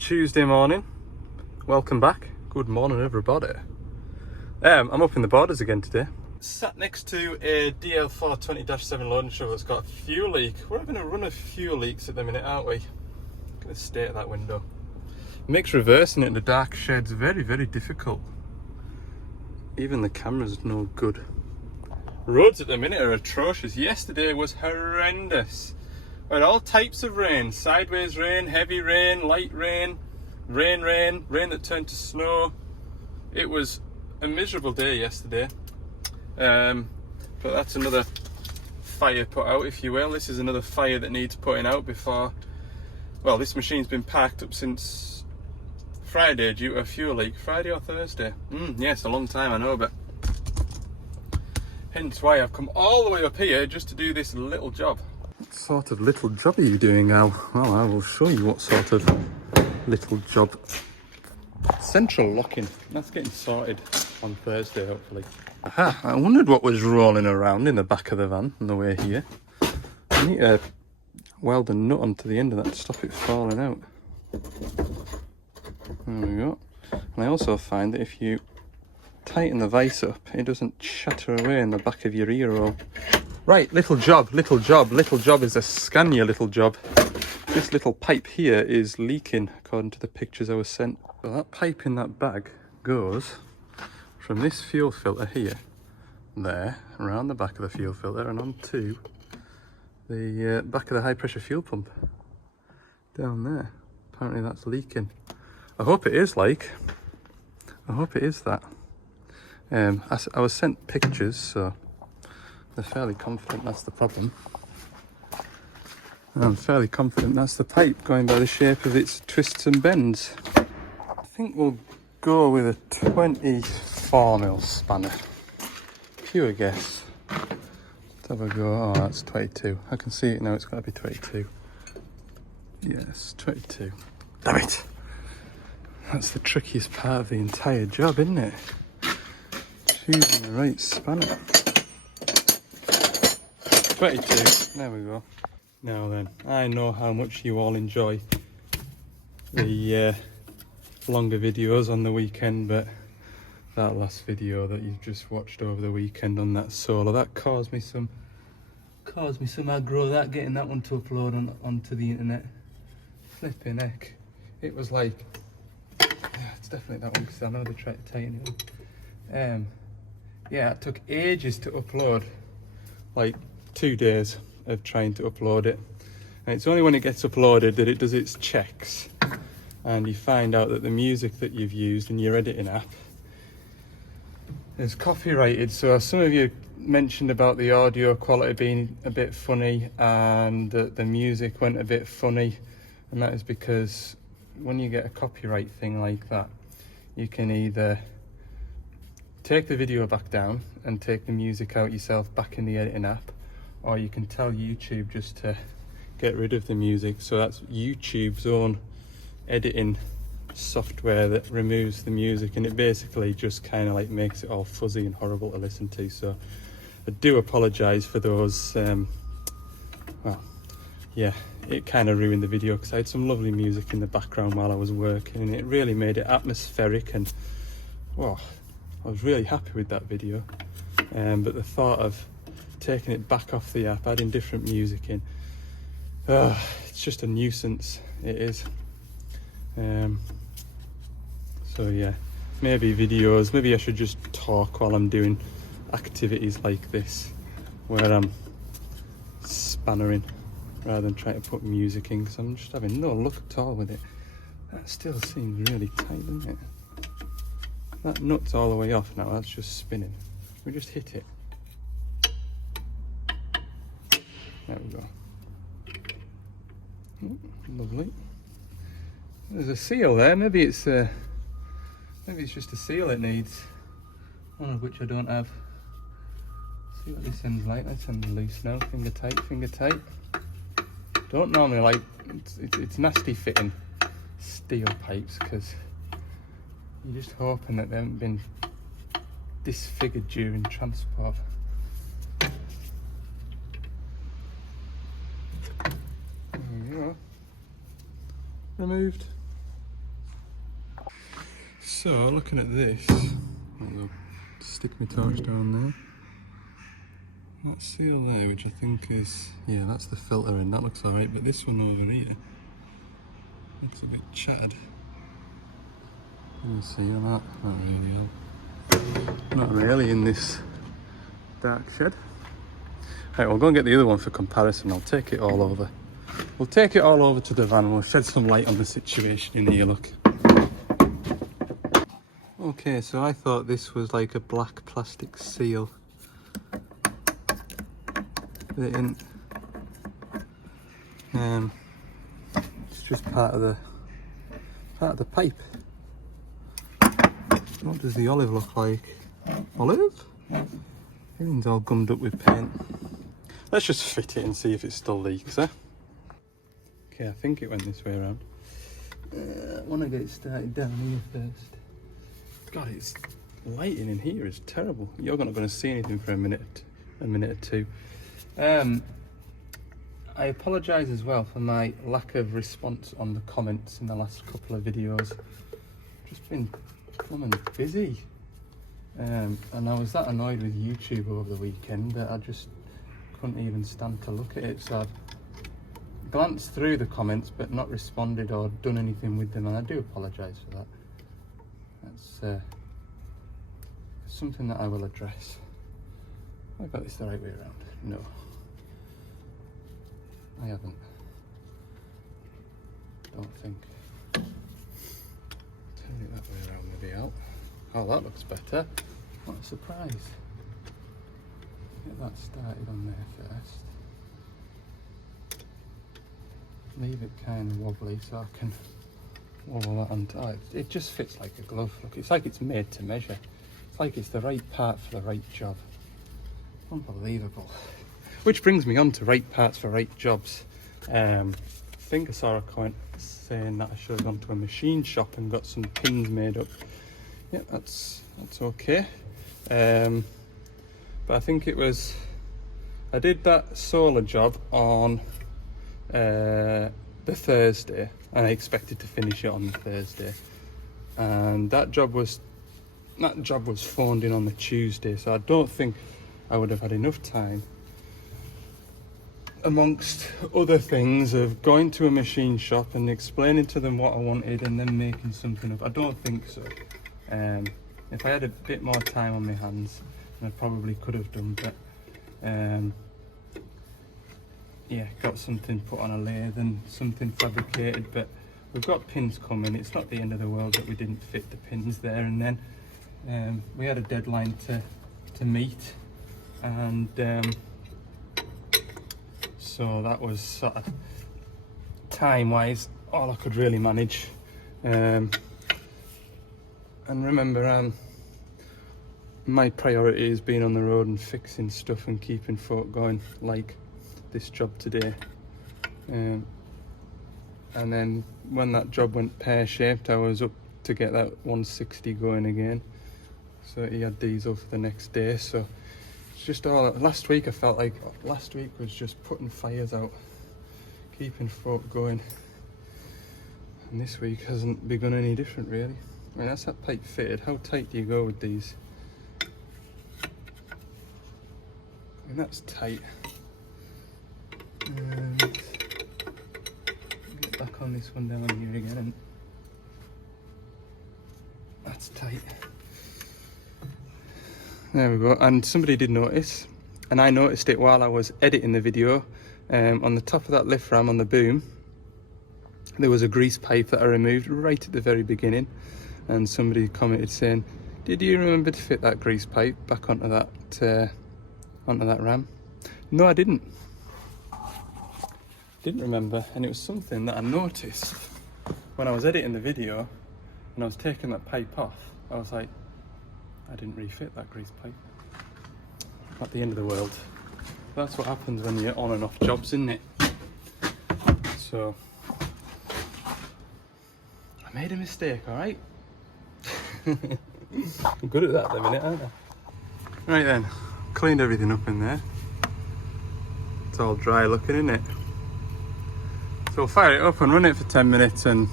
Tuesday morning. Welcome back. Good morning, everybody. I'm up in the borders again today. Sat next to a DL420-7 loading shovel that's got a fuel leak. We're having a run of fuel leaks at the minute, aren't we? Gonna stay at that window. Makes reversing it in the dark sheds very, very difficult. Even the camera's no good. Roads at the minute are atrocious. Yesterday was horrendous. We had all types of rain. Sideways rain, heavy rain, light rain, rain that turned to snow. It was a miserable day yesterday. But that's another fire put out, if you will. This is another fire that needs putting out before... Well, this machine's been parked up since Friday due to a fuel leak. Friday or Thursday? Yes, a long time, I know, but... Hence why I've come all the way up here just to do this little job. What sort of little job are you doing, Al? Well, I will show you what sort of little job. Central locking. That's getting sorted on Thursday, hopefully. Aha, I wondered what was rolling around in the back of the van on the way here. I need to weld a nut onto the end of that to stop it falling out. There we go. And I also find that if you tighten the vise up, it doesn't shatter away in the back of your ear roll. Right, little job is a Scania little job. This little pipe here is leaking, according to the pictures I was sent. So that pipe in that bag goes from this fuel filter here, there, around the back of the fuel filter and onto the back of the high pressure fuel pump. Down there. Apparently that's leaking. I hope it is that. I was sent pictures, so they're fairly confident that's the problem. I'm fairly confident that's the pipe, going by the shape of its twists and bends. I think we'll go with a 24mm spanner. Pure guess. Let's have a go. Oh, that's 22. I can see it now, it's got to be 22. Yes, 22. Damn it! That's the trickiest part of the entire job, isn't it? Choosing the right spanner. 22, there we go. Now then, I know how much you all enjoy the longer videos on the weekend, but that last video that you've just watched over the weekend on that solar, that caused me some aggro, that getting that one to upload onto the internet. Flipping heck. It was like, yeah, it's definitely that one because I know they tried to tighten it. Yeah, it took ages to upload, like 2 days of trying to upload it, and it's only when it gets uploaded that it does its checks and you find out that the music that you've used in your editing app is copyrighted. So some of you mentioned about the audio quality being a bit funny and that the music went a bit funny, and that is because when you get a copyright thing like that, you can either take the video back down and take the music out yourself back in the editing app, or you can tell YouTube just to get rid of the music. So that's YouTube's own editing software that removes the music, and it basically just kind of like makes it all fuzzy and horrible to listen to. So I do apologise for those. Well, yeah, it kind of ruined the video because I had some lovely music in the background while I was working, and it really made it atmospheric, and well, I was really happy with that video. But the thought of taking it back off the app, adding different music in, it's just a nuisance, it is. So yeah, maybe I should just talk while I'm doing activities like this where I'm spannering rather than trying to put music in, because I'm just having no luck at all with it. That still seems really tight, doesn't it? That nut's all the way off now, that's just spinning. We just hit it. There we go. Oh, lovely. There's a seal there. Maybe it's just a seal it needs. One of which I don't have. See what this end's like. This end's loose now. Finger tight. Don't normally like. It's nasty fitting steel pipes because you're just hoping that they haven't been disfigured during transport. There we go. Removed. So looking at this, I'll stick my torch down there. That seal there, which I think is, yeah, that's the filter, and that looks alright, but this one over here looks a bit chattered. Can you see on that? Not really in this dark shed. Right, we'll go and get the other one for comparison. I'll take it all over. We'll take it all over to the van. We'll shed some light on the situation in here, look. Okay, so I thought this was like a black plastic seal. But it isn't. It's just part of the pipe. What does the olive look like? Olive? Everything's all gummed up with paint. Let's just fit it and see if it still leaks, eh? Okay, I think it went this way around. I want to get it started down here first. God, it's lighting in here is terrible. You're not going to see anything for a minute or two. I apologise as well for my lack of response on the comments in the last couple of videos. Just been plumbing busy. And I was that annoyed with YouTube over the weekend that I just couldn't even stand to look at it. So I glanced through the comments but not responded or done anything with them, and I do apologise for that. That's something that I will address. Have I got this the right way around? No, I haven't. Don't think. Turn it that way around, maybe out. Oh, that looks better. What a surprise. Get that started on there first. Leave it kind of wobbly so I can wobble that on top. It just fits like a glove. Look, it's like it's made to measure. It's like it's the right part for the right job. Unbelievable. Which brings me on to right parts for right jobs. I think I saw a comment saying that I should have gone to a machine shop and got some pins made up. Yeah, that's okay. But I think it was, I did that solar job on the Thursday, and I expected to finish it on the Thursday, and that job was phoned in on the Tuesday, so I don't think I would have had enough time, amongst other things, of going to a machine shop and explaining to them what I wanted and then making something up. I don't think so. If I had a bit more time on my hands, I probably could have done, but yeah, got something put on a lathe and something fabricated, but we've got pins coming. It's not the end of the world that we didn't fit the pins there, and then we had a deadline to meet, and so that was sort of time-wise all I could really manage. And remember, my priority is being on the road and fixing stuff and keeping folk going, like this job today. And then when that job went pear-shaped, I was up to get that 160 going again. So he had diesel for the next day. So it's just all, last week I felt like last week was just putting fires out, keeping folk going. And this week hasn't begun any different, really. I mean, that's that pipe fitted. How tight do you go with these? I mean, that's tight. And get back on this one down here again, and that's tight. There we go. And somebody did notice, and I noticed it while I was editing the video, on the top of that lift ram on the boom there was a grease pipe that I removed right at the very beginning, and somebody commented saying, did you remember to fit that grease pipe back onto that ram? No, I didn't remember, and it was something that I noticed when I was editing the video and I was taking that pipe off. I was like, I didn't refit that grease pipe. Not the end of the world. That's what happens when you're on and off jobs, isn't it? So I made a mistake, all right? I'm good at that at the minute, aren't I? Right then, cleaned everything up in there. It's all dry looking, isn't it? So we'll fire it up and run it for 10 minutes and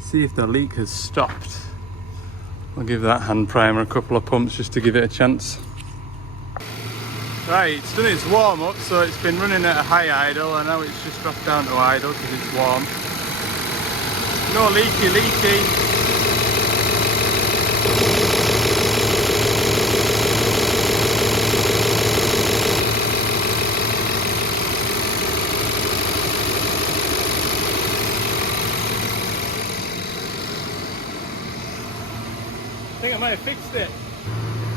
see if the leak has stopped. I'll give that hand primer a couple of pumps just to give it a chance. Right, it's done its warm up, so it's been running at a high idle and now it's just dropped down to idle because it's warm. No leaky. I think I might have fixed it.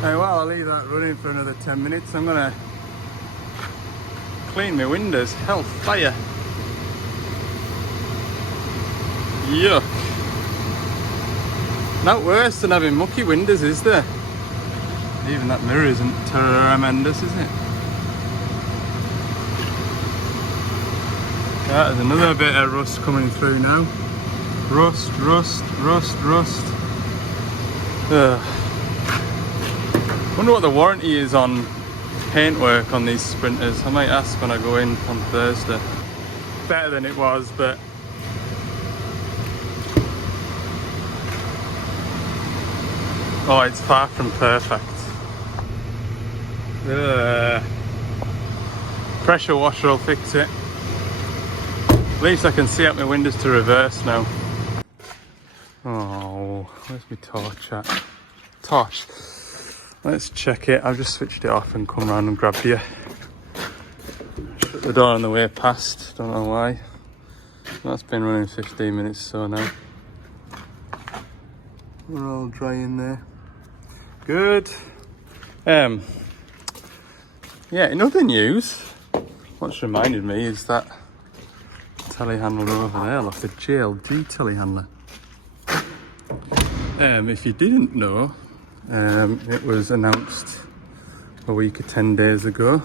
Right, well, I'll leave that running for another 10 minutes. I'm gonna clean my windows. Hell, fire. Yuck. Not worse than having mucky windows, is there? Even that mirror isn't tremendous, is it? Yeah, there's another bit of rust coming through now. Rust. Wonder what the warranty is on paintwork on these Sprinters. I might ask when I go in on Thursday. Better than it was, but oh, it's far from perfect. Pressure washer will fix it. At least I can see out my windows to reverse now. Oh, where's my torch at? Torch. Let's check it. I've just switched it off and come round and grabbed you. Shut the door on the way past. Don't know why. That's been running 15 minutes so now. We're all dry in there. Good. Yeah, in other news, what's reminded me is that telehandler over there, like a JLG telehandler. If you didn't know, it was announced a week or 10 days ago.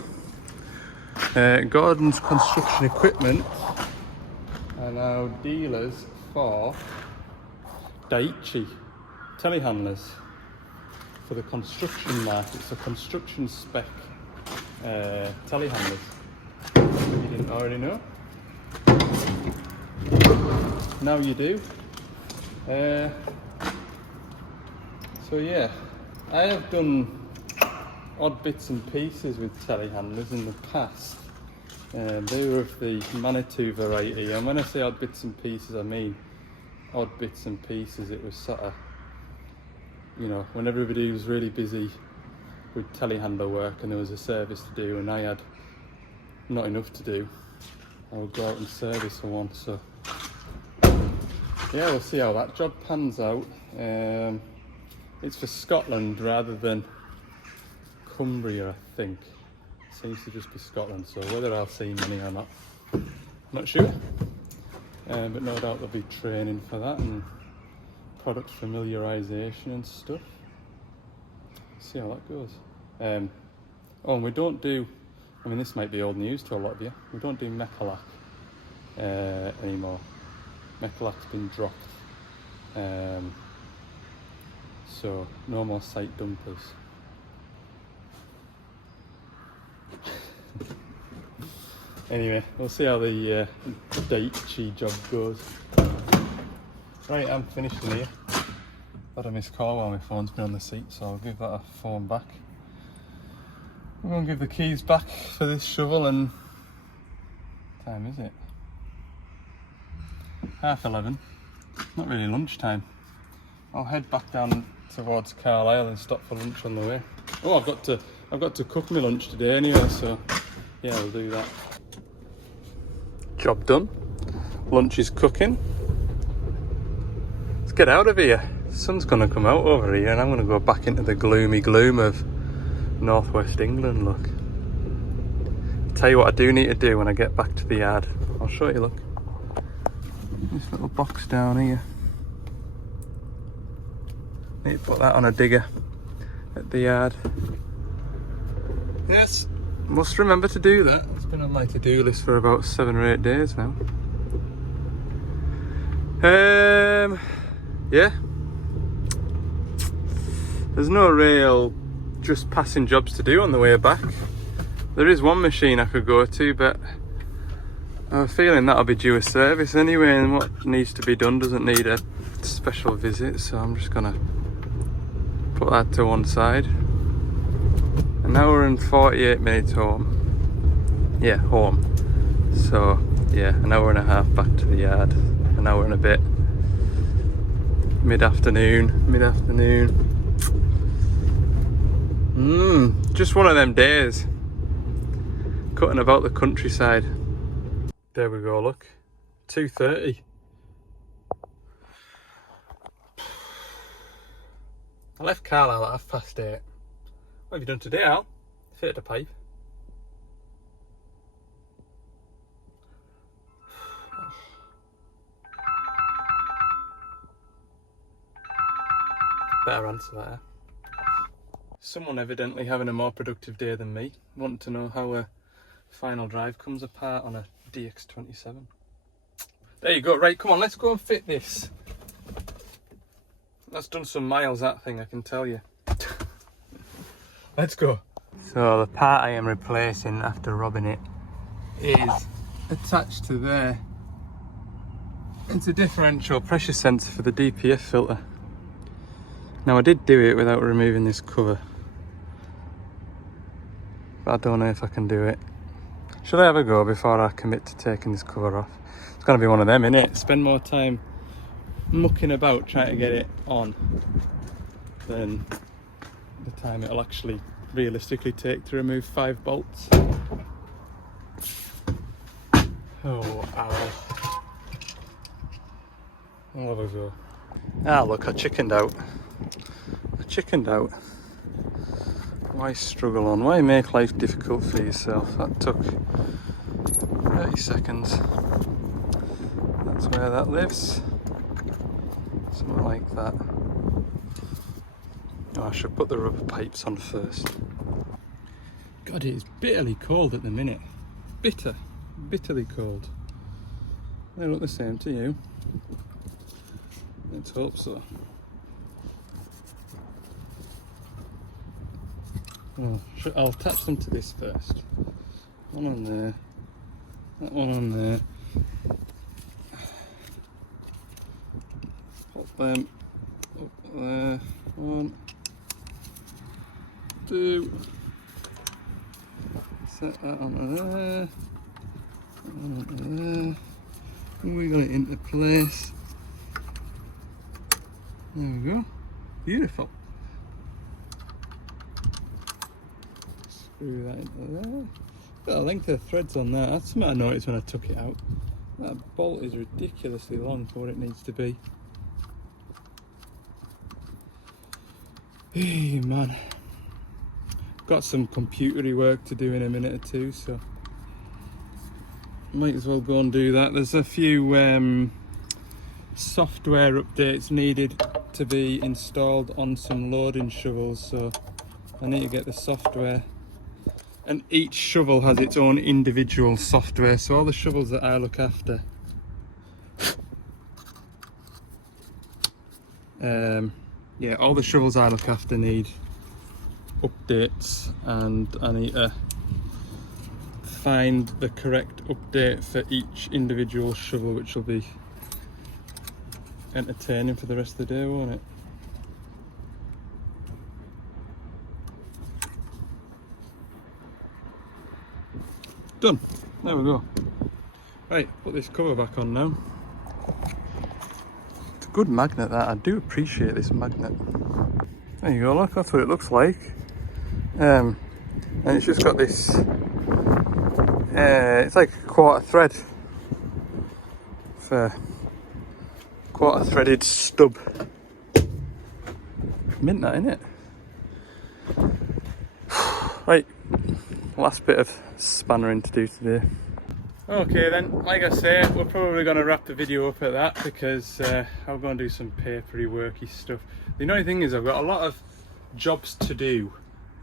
Gordon's Construction Equipment are now dealers for Daiichi telehandlers for the construction market, so construction spec telehandlers. You didn't already know? Now you do. So yeah, I have done odd bits and pieces with telehandlers in the past. They were of the Manitou variety, and when I say odd bits and pieces, I mean odd bits and pieces. It was sort of, you know, when everybody was really busy with telehandler work and there was a service to do and I had not enough to do, I would go out and service for one. So yeah, we'll see how that job pans out. It's for Scotland rather than Cumbria, I think. It seems to just be Scotland, so whether I'll see many or not, I'm not sure. But no doubt there'll be training for that and product familiarisation and stuff. See how that goes. Oh, and we don't do, I mean this might be old news to a lot of you, we don't do Mechalac anymore. Mechalac's been dropped. So no more site dumpers. Anyway, we'll see how the Daiichi job goes. Right, I'm finished in here. Had a missed call while my phone's been on the seat, so I'll give that a phone back. I'm going to give the keys back for this shovel, and what time is it? 11:30. Not really lunchtime. I'll head back down towards Carlisle and stop for lunch on the way. Oh, I've got to cook my lunch today anyway, so yeah, I'll do that. Job done. Lunch is cooking. Let's get out of here. The sun's gonna come out over here and I'm gonna go back into the gloomy gloom of northwest England, look. Tell you what I do need to do when I get back to the yard. I'll show you, look. This little box down here. Need to put that on a digger at the yard. Yes, must remember to do that. It's been on my to-do list for about 7 or 8 days now. Yeah. There's no real just passing jobs to do on the way back. There is one machine I could go to, but I have a feeling that'll be due a service anyway, and what needs to be done doesn't need a special visit, so I'm just gonna Put that to one side. An hour and 48 minutes home. Yeah, home. So yeah, an hour and a half back to the yard. An hour and a bit. Mid-afternoon. Just one of them days. Cutting about the countryside. There we go, look. 2:30. I left Carlisle at 8:30. What have you done today, Al? Fitted a pipe. Better answer that, eh? Someone evidently having a more productive day than me. Want to know how a final drive comes apart on a DX27. There you go, right, come on, let's go and fit this. That's done some miles, that thing, I can tell you. Let's go. So the part I am replacing after robbing it is attached to there. It's a differential pressure sensor for the DPF filter. Now I did do it without removing this cover, but I don't know if I can do it. Should I have a go before I commit to taking this cover off? It's gonna be one of them, innit? Spend more time mucking about trying to get it on than the time it'll actually realistically take to remove 5 bolts. Oh, ow. I'll have a go. Ah, look, I chickened out. Why struggle on? Why make life difficult for yourself? That took 30 seconds. That's where that lives. Something like that. Oh, I should put the rubber pipes on first. God, it is bitterly cold at the minute. Bitterly cold. They look the same to you. Let's hope so. Oh, I'll attach them to this first. One on there, that one on there. Pop them up there. 1, 2. Set that onto there. That one onto there. And we got it into place. There we go. Beautiful. Screw that into there. Got a length of threads on that. That's something I noticed when I took it out. That bolt is ridiculously long for what it needs to be. Hey man. Got some computery work to do in a minute or two, so might as well go and do that. There's a few software updates needed to be installed on some loading shovels, so I need to get the software. And each shovel has its own individual software, so all the shovels that I look after yeah, all the shovels I look after need updates, and I need to find the correct update for each individual shovel, which will be entertaining for the rest of the day, won't it? Done. There we go. Right, put this cover back on now. It's a good magnet, that. I do appreciate this magnet. There you go, look, that's what it looks like. And it's just got this, it's like a quarter thread for quarter threaded stub. Mint that, innit? Right, last bit of spannering to do today. Okay then, like I say, we're probably going to wrap the video up at that, because I'm going to do some papery worky stuff. The annoying thing is I've got a lot of jobs to do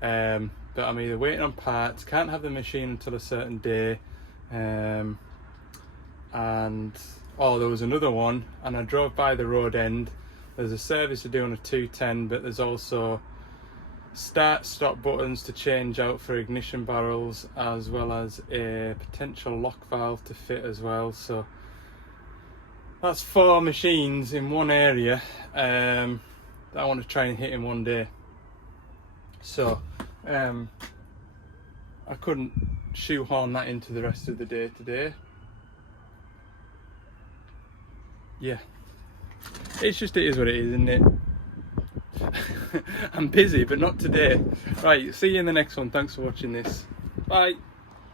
that I'm either waiting on parts, can't have the machine until a certain day, and there was another one, and I drove by the road end. There's a service to do on a 210, but there's also start stop buttons to change out for ignition barrels, as well as a potential lock valve to fit as well. So that's 4 machines in one area that I want to try and hit in one day. So I couldn't shoehorn that into the rest of the day today. Yeah, it's just, it is what it is, isn't it? I'm busy, but not today. Right, see you in the next one. Thanks for watching this. Bye.